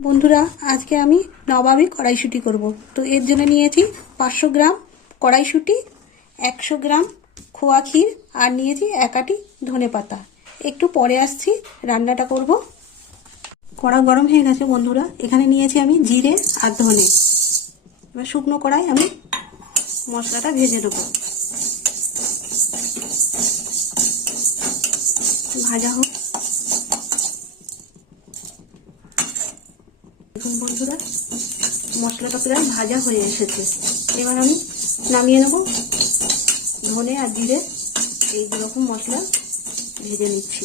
বন্ধুরা, আজকে আমি নবাবী কড়াইশুঁটি করব। তো এর জন্য নিয়েছি পাঁচশো গ্রাম কড়াইশুঁটি, একশো গ্রাম খোয়া ক্ষীর, আর নিয়েছি একাটি ধনে পাতা। একটু পরে আসছি, রান্নাটা করব। কড়া গরম হয়ে গেছে বন্ধুরা, এখানে নিয়েছি আমি জিরে আর ধনে। এবার শুকনো কড়াই আমি মশলাটা ভেজে দেবো ভাজা হোক দেখুন বন্ধুরা মশলাটা প্রায় ভাজা হয়ে এসেছে। এবার আমি নামিয়ে নেব। ধনে আর জিরে, এই রকম মশলা ভেজে নিচ্ছি।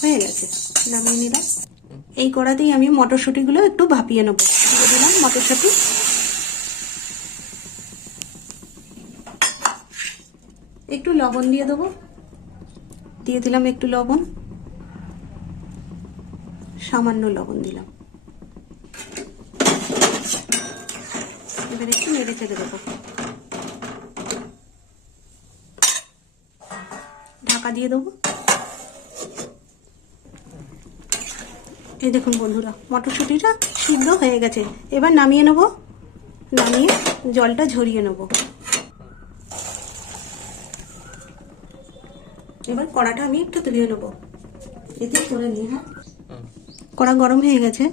হয়ে গেছে, নামিয়ে নিলাম। এই কড়াতেই আমি মটরশুঁটিগুলো একটু ভাপিয়ে নেব। দিয়ে দিলাম মটরশুঁটি। একটু লবণ দিয়ে দেবো। দিয়ে দিলাম একটু লবণ। সামান্য লবণ দিলাম। এবার একটু নেড়ে চেড়ে দেবো। ঢাকা দিয়ে দেবো। এই দেখুন বন্ধুরা, মটরশুঁটিটা সিদ্ধ হয়ে গেছে। এবার নামিয়ে নেব, নামিয়ে জলটা ঝরিয়ে নেব। এবার কড়াটা আমি একটু তুলিয়ে নেব। এতে করে নিই হ্যাঁ কড়া গরম হয়ে গেছে,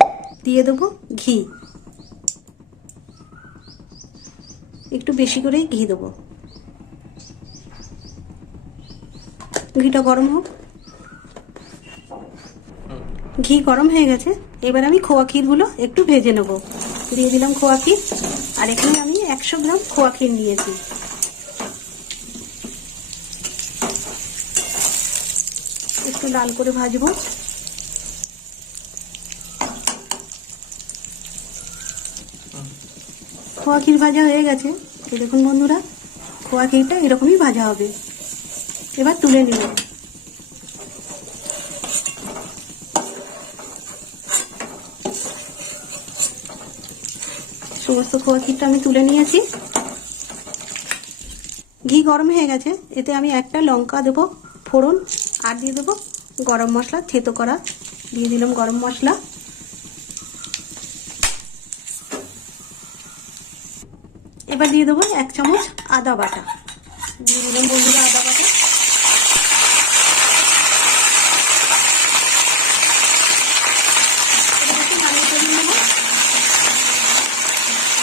দিয়ে দেবো ঘি। একটু বেশি করেই ঘি দেবো। ঘিটা গরম হোক। ঘি গরম হয়ে গেছে, এবার আমি খোয়া ক্ষীরগুলো একটু ভেজে নেব। দিয়ে দিলাম খোয়া ক্ষীর, আর এখানে আমি একশো গ্রাম খোয়া ক্ষীর নিয়েছি। একটু লাল করে ভাজবো। খোয়া ক্ষীর ভাজা হয়ে গেছে। এই দেখুন বন্ধুরা, খোয়া ক্ষীরটা এরকমই ভাজা হবে। এবার তুলে নিব সমস্ত খোয়া আমি তুলে নিয়েছি। ঘি গরম হয়ে গেছে। এতে আমি একটা লঙ্কা দেবো, ফোড়ন, আর দিয়ে দেবো গরম মশলা, থেতো করা। দিয়ে দিলাম গরম মশলা। এবার দিয়ে দেবো এক চামচ আদা বাটা। দিয়ে দিলাম বন্ধুরা আদা বাটা।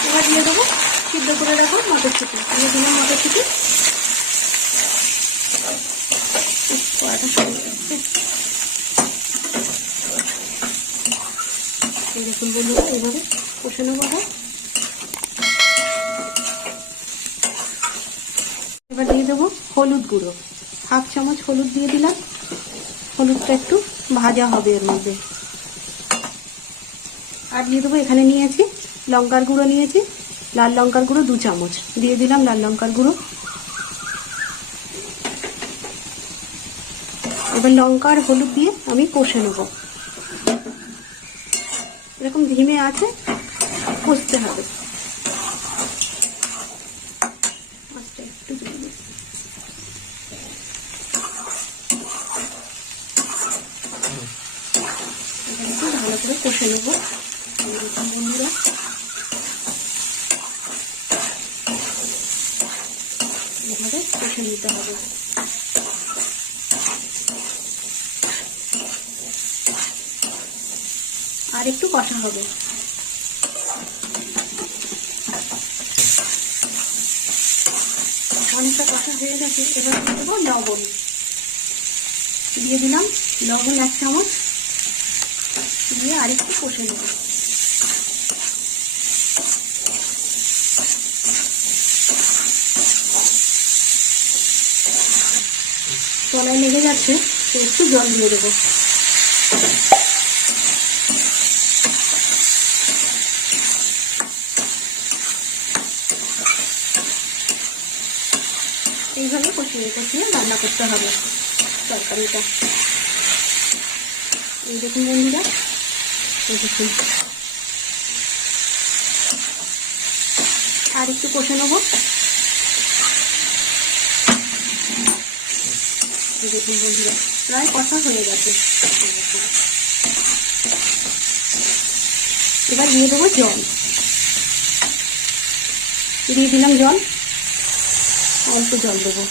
এবার দিয়ে দেবো সিদ্ধ করে রাখো মটরশুঁটি। দিয়ে দিলাম মটরশুঁটি। দেখুন বন্ধুরা, এইভাবে কষে নেব এবার দিয়ে দেবো হলুদ গুঁড়ো। হাফ চামচ হলুদ দিয়ে দিলাম। হলুদটা একটু ভাজা হবে এর মধ্যে। আর দিয়ে দেবো এখানে নিয়েছি লঙ্কার গুঁড়ো নিয়েছি। লাল লঙ্কার গুঁড়ো দু চামচ। দিয়ে দিলাম লাল লঙ্কার গুঁড়ো। এবার লঙ্কা আর হলুদ দিয়ে আমি কষে নেব। এরকম ধিমে আছে, কষতে হবে আস্তে একটু দিয়ে দিই। এটা একটু ভালো করে কষে নেব। বন্ধুরা এভাবে কষে নিতে হবে। আর একটু কষা হবে। অনেকটা কষা হয়ে গেছে, এবার দিয়ে দেবো লবণ। দিয়ে দিলাম লবণ এক চামচ। দিয়ে আরেকটু কষে নেব। তলায় লেগে যাচ্ছে তো একটু জল দিয়ে দেবো। এইভাবে কষিয়ে কষিয়ে রান্না করতে হবে তরকারিটা। এই দেখুন বন্ধুরা আর একটু কষে নেব। দেখুন বন্ধুরা, প্রায় কথা হয়ে গেছে। এবার নিয়ে দেবো জল। দিয়ে দিলাম জল, অল্প জল দেবো।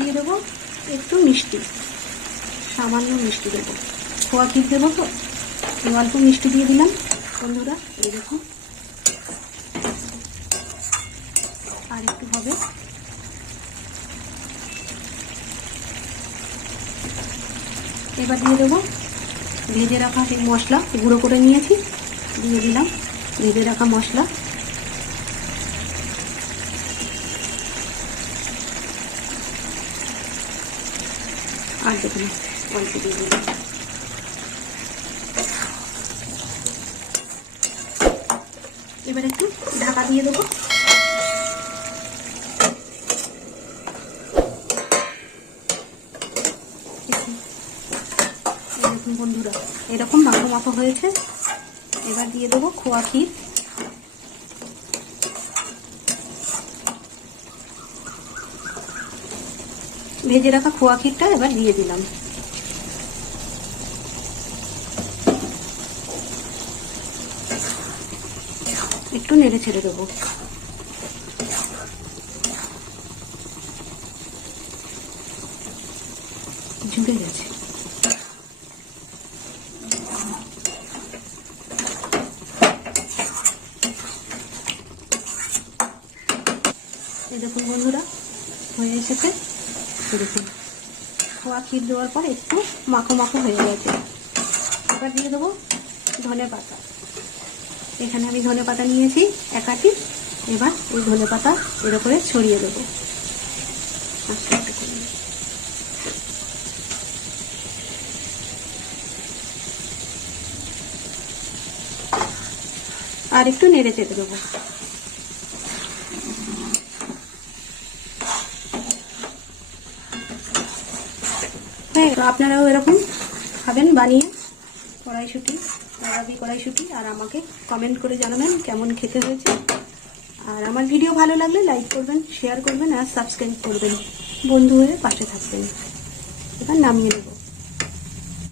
দিয়ে দেবো একটু মিষ্টি, সামান্য মিষ্টি দেবো। খোয়া ক্ষীর দেবো তো? অল্প মিষ্টি দিয়ে দিলাম। বন্ধুরা, এই দেখুন আর একটু হবে। এবার দিয়ে দেবো ভেজে রাখা সেই মশলা। গুঁড়ো করে নিয়েছি। দিয়ে দিলাম। ভেজে রাখা মশলা। আর দেখুন অল্প দিয়ে দিলাম। এবার একটু ঢাকা দিয়ে দেবো। বন্ধুরা, এরকম মাখো মাখো হয়েছে। এবার দিয়ে দেবো খোয়া ক্ষীর। ভেজে রাখা খোয়া ক্ষীরটা এবার দিয়ে দিলাম। একটু নেড়ে ছেড়ে দেবো। ঝুঁকে গেছে। দেখুন বন্ধুরা, হয়ে এসেছে। এই দেখুন খোয়া ক্ষীর দেওয়ার পর একটু মাখো মাখো হয়ে গেছে। এবার দিয়ে দেবো ধনে পাতা। এখানে আমি ধনে পাতা নিয়েছি একাটি এবার ওই ধনে পাতা এর ছড়িয়ে দেবো। আর একটু নেড়ে চেড়ে দেবো। হ্যাঁ আপনারাও এরকম খাবেন বানিয়ে কড়াইশুটি লাগাবি কড়াইশুটি, আর আমাকে কমেন্ট করে জানাবেন কেমন খেতে হয়েছে। আর আমার ভিডিও ভালো লাগলে লাইক করবেন শেয়ার করবেন, আর সাবস্ক্রাইব করবেন। বন্ধু হয়ে পাশে থাকবেন। এবার নামিয়ে নেব।